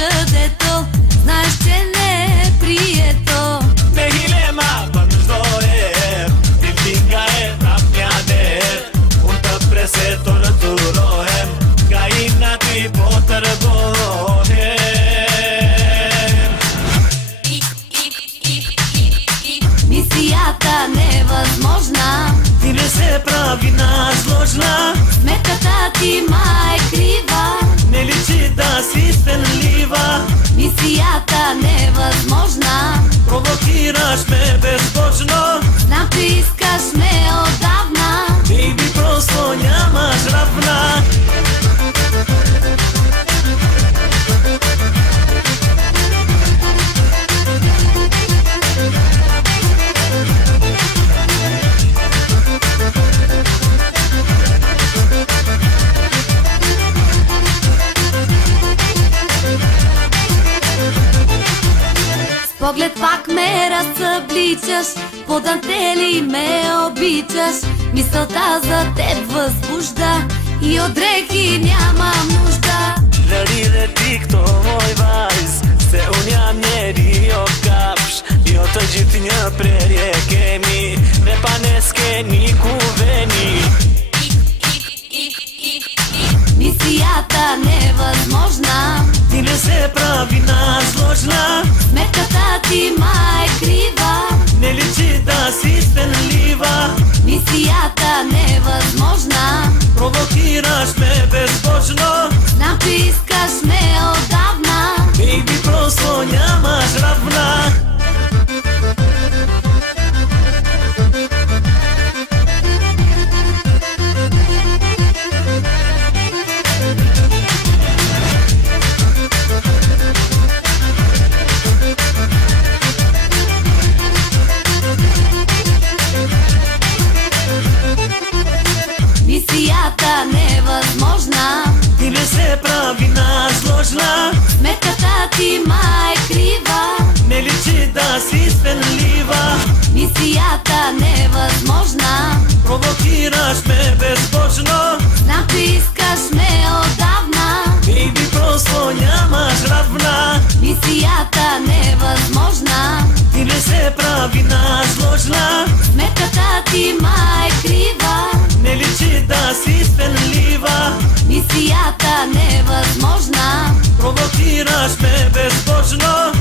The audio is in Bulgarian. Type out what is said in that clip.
където знаеш, че не е прието. Не гилема, бандоем, дилингаем, напнядем, унта пресето натуроем, гаинати потърбоем. Мисията невъзможна, Ти не се прави насложна, сметката ти ма е крива. не личи да си стенлива. Мисията невъзможна, Провокираш ме безбожно, знам, че искаш ме отдавна. бейби, просто нямаш равна. Поглед пак ме разсъбличаш, по дантели ме обичаш. Мисълта за теб възбужда и от дрехи нямам нужда. Lărire tikto moj vajz, se unë jam njeri jo kapsh, jo të gjithë një prerje kemi, dhe pa ne s'keni ku veni. Мисията невъзможна, Ti ne se pravi насложна, сметката ти ма е крива. не личи да си стенлива. Мисията невъзможна, Провокираш ме безбожно, знам, че искаш ме отдавна. бейби, просто нямаш равна. Мисията невъзможна, Ти не се прави насложна, сметката ти ма е крива. не личи да си стенлива. Мисията невъзможна, Провокираш ме безбожно, знам, че искаш ме отдавна. бейби, просто нямаш равна. Мисията невъзможна, Ти не се прави насложна, сметката ти ма е крива. не личи да си стенлива. Мисията невъзможна, Провокираш ме безбожно,